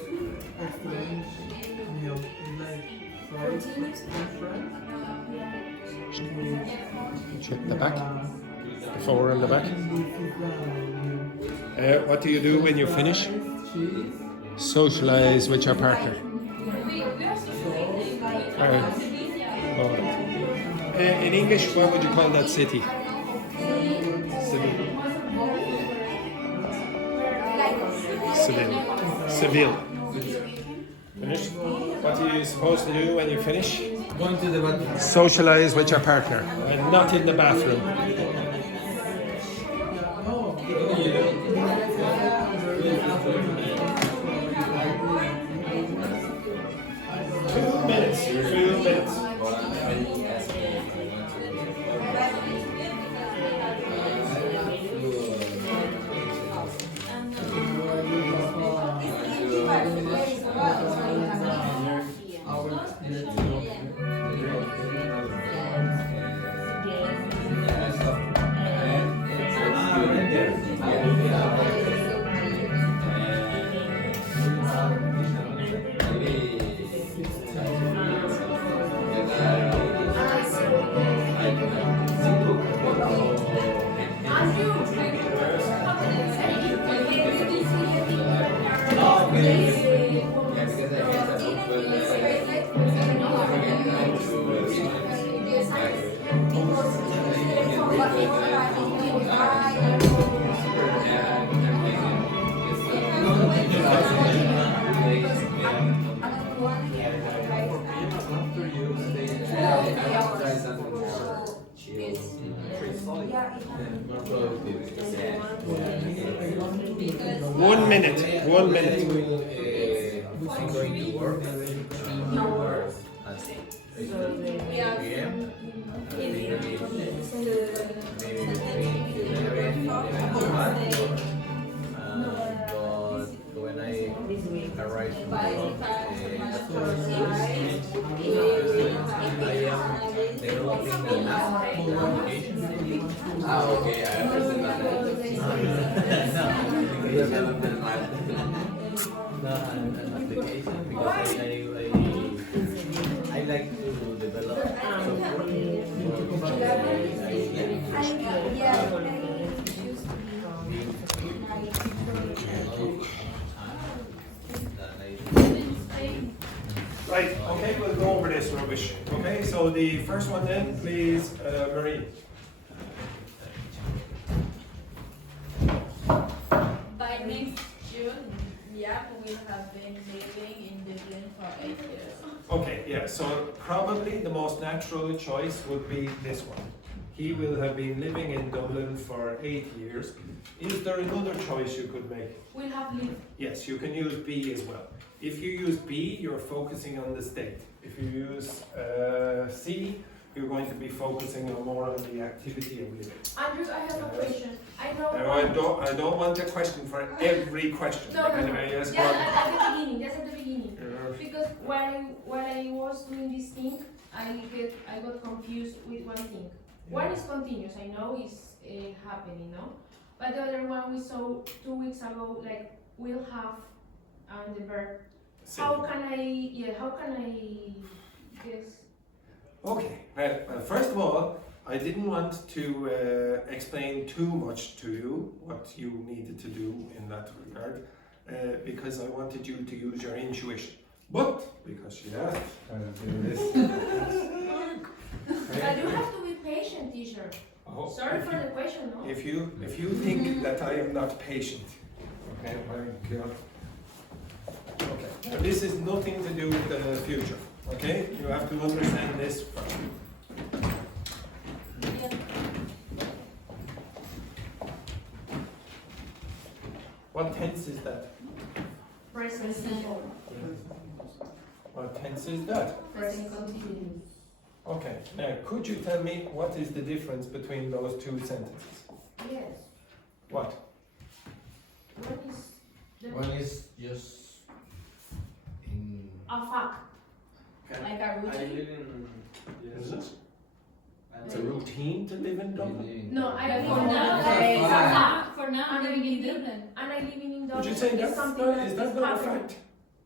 exchange meal like fries and friends. Check the back. The forward and the back. What do you do when you finish? Socialize with your partner. In English, what would you call that city? Seville. Finished? What are you supposed to do when you finish? Going to the bathroom. Socialize with your partner and not in the bathroom. Two minutes. One minute. I'm going to work. But when I arrive to I am developing an application. Okay, I understand that. An application because I So the first one then, please, Marie. By next June, Yap will have been living in Dublin for 8 years. Okay, yeah, so probably the most natural choice would be this one. He will have been living in Dublin for 8 years. Is there another choice you could make? Will have lived. Yes, you can use B as well. If you use B, you're focusing on the state. If you use C, you're going to be focusing on more on the activity of living. Andrew, I have a question. I know. Now, I don't want a question for every question. No. Anyway, yes, Just go on. at the beginning. Just at the beginning. Yeah. Because while I was doing this thing, I got confused with one thing. One is continuous. I know it's happening, no? But the other one we saw 2 weeks ago, like will have and the verb. How can I guess? Okay, well, first of all, I didn't want to explain too much to you what you needed to do in that regard, because I wanted you to use your intuition. But, because you asked, I'll do this. But you have to be patient, teacher. Oh, Sorry for the question, no? If you think that I am not patient, okay, my God. Okay, now this is nothing to do with the future, okay? You have to understand this first. What tense is that? Present simple. What tense is that? Present continuous. Okay, now could you tell me what is the difference between those two sentences? Yes. What? One is One is just in. a fact. Like a I routine? live in. Is it? It's a routine to live in Dublin. No, I live For in now, Dublin. for now, And I'm I living in live in Dublin. And I live in Dublin. Would you say It's that's something not, that is that is not a happening. fact?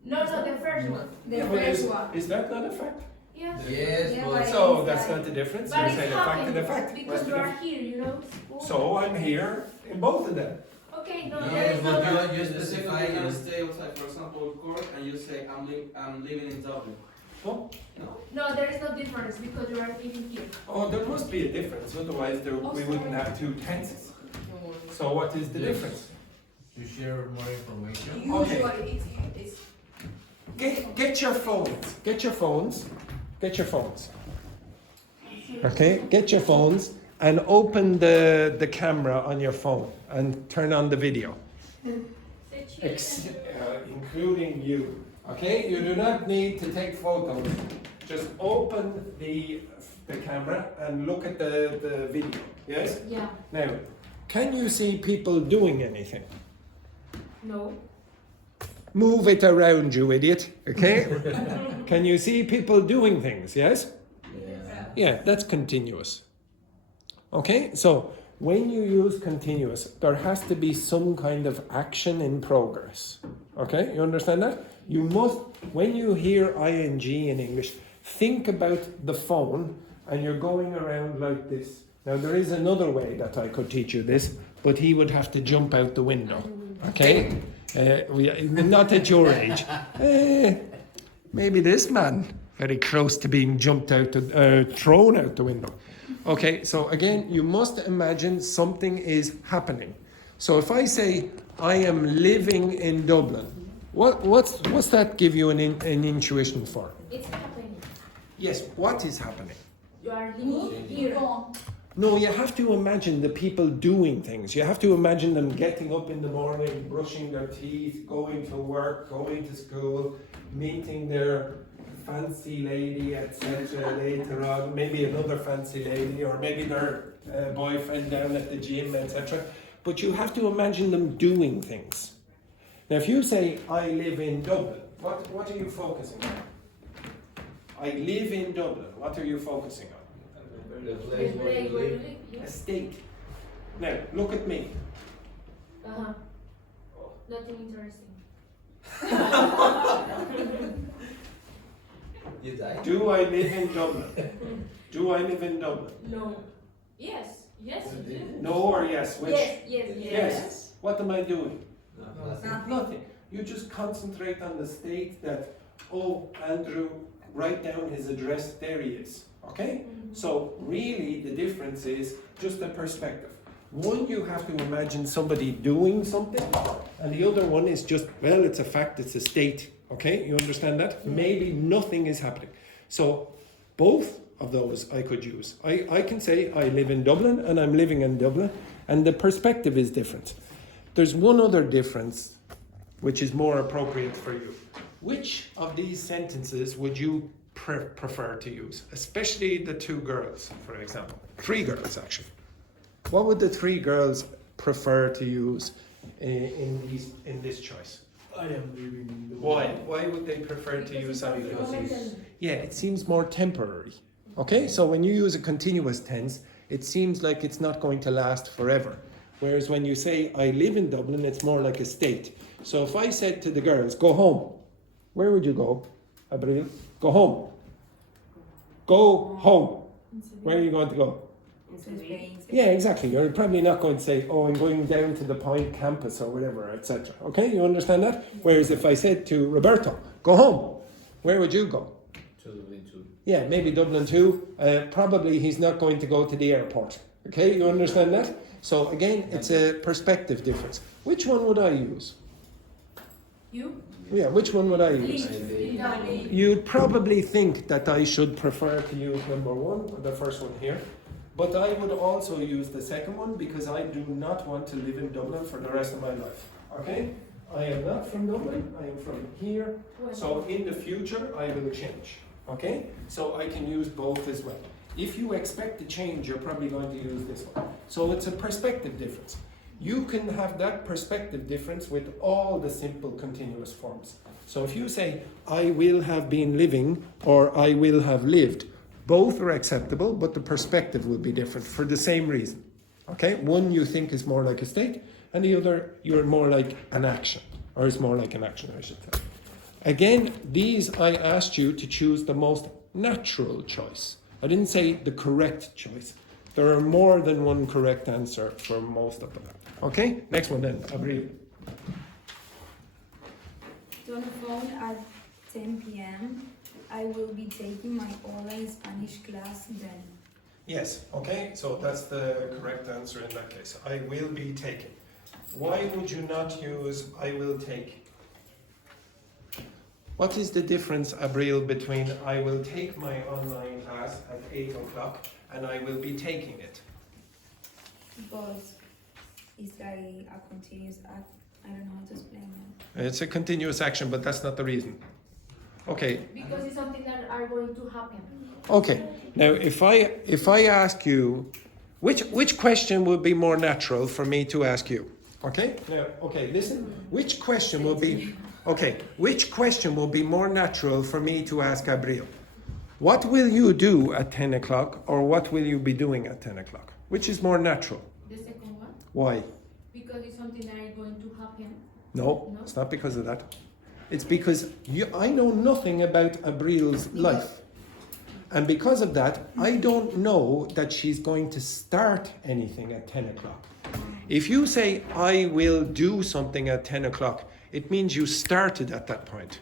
No, the first one. The Yeah, but first one. is that not a fact? Yes. Yes, Yeah, but. but- So that's not the difference, But you're it's saying a fact and happening a fact. because What's the you are difference? here, you know. So I'm here in both of them. Okay, no, No, there is no. but you The second specify you can in. stay outside, for example, court, and you say, I'm living in Dublin. No? No, there is no difference because you are living here. Oh, there must be a difference, otherwise there, we wouldn't have two tenses. So what is the Yes. difference? To share more information. Usually it's Get your phones. Get your phones. Get your phones. Okay, get your phones and open the camera on your phone and turn on the video. Including you. Okay, you do not need to take photos. Just open the camera and look at the video. Yes? Yeah. Now, can you see people doing anything? No. Move it around, you idiot. Okay? Can you see people doing things? Yes? Yeah. Yeah, that's continuous. Okay? So, when you use continuous, there has to be some kind of action in progress. Okay? You understand that? You must, when you hear ing in English, think about the phone and you're going around like this. Now, there is another way that I could teach you this, but he would have to jump out the window. Okay? Not at your age. Maybe this man, very close to being jumped out, thrown out the window. Okay, so again, you must imagine something is happening. So if I say, I am living in Dublin, what's that give you an intuition for? It's happening. Yes, what is happening? You are living here. No, you have to imagine the people doing things. You have to imagine them getting up in the morning, brushing their teeth, going to work, going to school, meeting their fancy lady, etc. later on, maybe another fancy lady, or maybe their boyfriend down at the gym, etc. But you have to imagine them doing things. Now, if you say, I live in Dublin, what are you focusing on? I live in Dublin. What are you focusing on? The place where you live. A state. Now, look at me. Uh-huh. Nothing interesting. You die. Do I live in Dublin? Do I live in Dublin? No. Yes. Yes, you do. No or yes? Which? Yes. Yes. What am I doing? Nothing. Nothing. You just concentrate on the state that, oh, Andrew, write down his address, there he is. Okay? So really the difference is just the perspective. One, you have to imagine somebody doing something, and the other one is just, well, it's a fact, it's a state. Okay? You understand that? Maybe nothing is happening. So both of those I could use. I can say I live in Dublin and I'm living in Dublin, and the perspective is different. There's one other difference which is more appropriate for you. Which of these sentences would you prefer to use? Especially the two girls, for example. Three girls, actually. What would the three girls prefer to use in this choice? I am living in the Why? Why would they prefer to use that? Yeah, it seems more temporary. Okay, so when you use a continuous tense, it seems like it's not going to last forever. Whereas when you say, I live in Dublin, it's more like a state. So if I said to the girls, go home, where would you go, Abril? Go home. Go home. Where are you going to go? Yeah, exactly. You're probably not going to say, oh, I'm going down to the Point campus or whatever, etc. Okay, you understand that? Whereas if I said to Roberto, go home, where would you go? To Dublin too. Yeah, maybe Dublin too. Probably he's not going to go to the airport. Okay, you understand that? So again, it's a perspective difference. Which one would I use? You? Yeah, which one would I use? You'd probably think that I should prefer to use number one, or the first one here. But I would also use the second one because I do not want to live in Dublin for the rest of my life. Okay? I am not from Dublin, I am from here. So in the future, I will change. Okay? So I can use both as well. If you expect to change, you're probably going to use this one. So it's a perspective difference. You can have that perspective difference with all the simple continuous forms. So if you say, I will have been living, or I will have lived, both are acceptable, but the perspective will be different for the same reason. Okay? One you think is more like a state, and the other you're more like an action, or is more like an action, I should say. Again, these I asked you to choose the most natural choice. I didn't say the correct choice. There are more than one correct answer for most of them. Okay? Next one then, Abril. On the phone at 10 p.m. I will be taking my online Spanish class then. Yes, okay, so that's the correct answer in that case. I will be taking. Why would you not use I will take? What is the difference, Abril, between I will take my online class at 8 o'clock and I will be taking it? Because it's like a continuous act. I don't know how to explain that. It's a continuous action, but that's not the reason. Okay. Because it's something that are going to happen. Okay. Now, if I ask you, which question would be more natural for me to ask you? Okay. Now, okay. Listen. Which question will be? Okay. Which question will be more natural for me to ask Abril? What will you do at 10 o'clock, or what will you be doing at 10 o'clock? Which is more natural? The second one? Why? Because it's something that is going to happen. No, it's not because of that. It's because I know nothing about Abril's life. And because of that, I don't know that she's going to start anything at 10 o'clock. If you say, I will do something at 10 o'clock, it means you started at that point.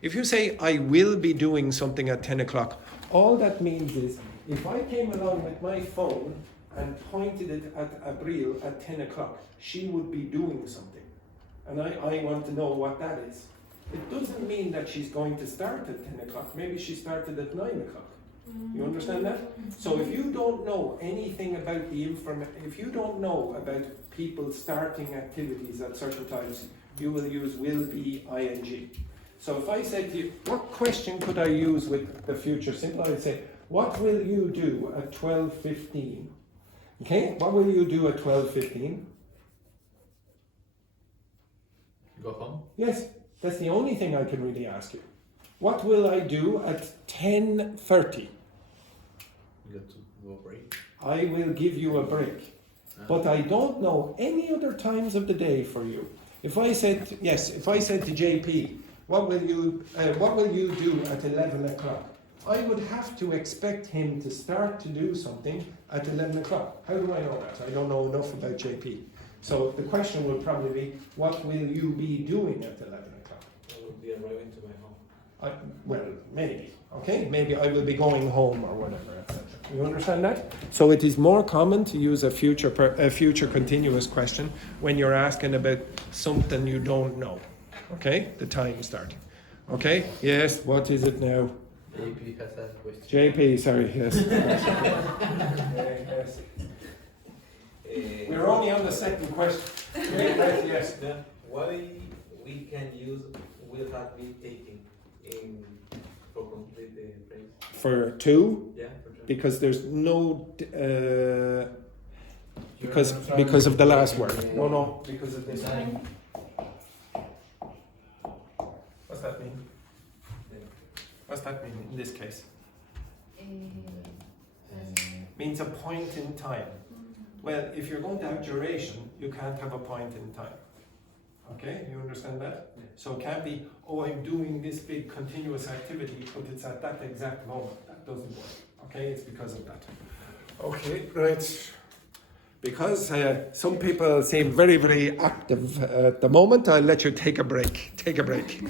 If you say, I will be doing something at 10 o'clock, all that means is, if I came along with my phone and pointed it at Abril at 10 o'clock, she would be doing something. And I want to know what that is. It doesn't mean that she's going to start at 10 o'clock. Maybe she started at 9 o'clock. You understand that? So if you don't know anything about the if you don't know about people starting activities at certain times, you will use will be ing. So if I said to you, what question could I use with the future simple? I'd say, what will you do at 12:15? Okay, what will you do at 12:15? Go home? Yes, that's the only thing I can really ask you. What will I do at 10:30? You got to go break. I will give you a break. But I don't know any other times of the day for you. If I said to JP, what will you do at 11 o'clock? I would have to expect him to start to do something at 11 o'clock. How do I know that? I don't know enough about JP. So the question would probably be, what will you be doing at 11 o'clock? I will be arriving to my home. Well, maybe. Okay, maybe I will be going home or whatever, etc. You understand that? So it is more common to use a future continuous question when you're asking about something you don't know. Okay, the time starting. Okay, yes. What is it now? JP has a question. JP, sorry. Yes. Yes. We're only on the second question. Yes. Why we can use will have been taken in for complete the phrase? For two, Yeah. For example. because there's no because of the last word. No, because of this. What's that mean? What's that mean in this case? Means a point in time. Well, if you're going to have duration, you can't have a point in time. Okay, you understand that? Yeah. So it can't be, oh, I'm doing this big continuous activity, but it's at that exact moment. That doesn't work. Okay, it's because of that. Okay, right. Because some people seem very, very active at the moment, I'll let you take a break. Take a break.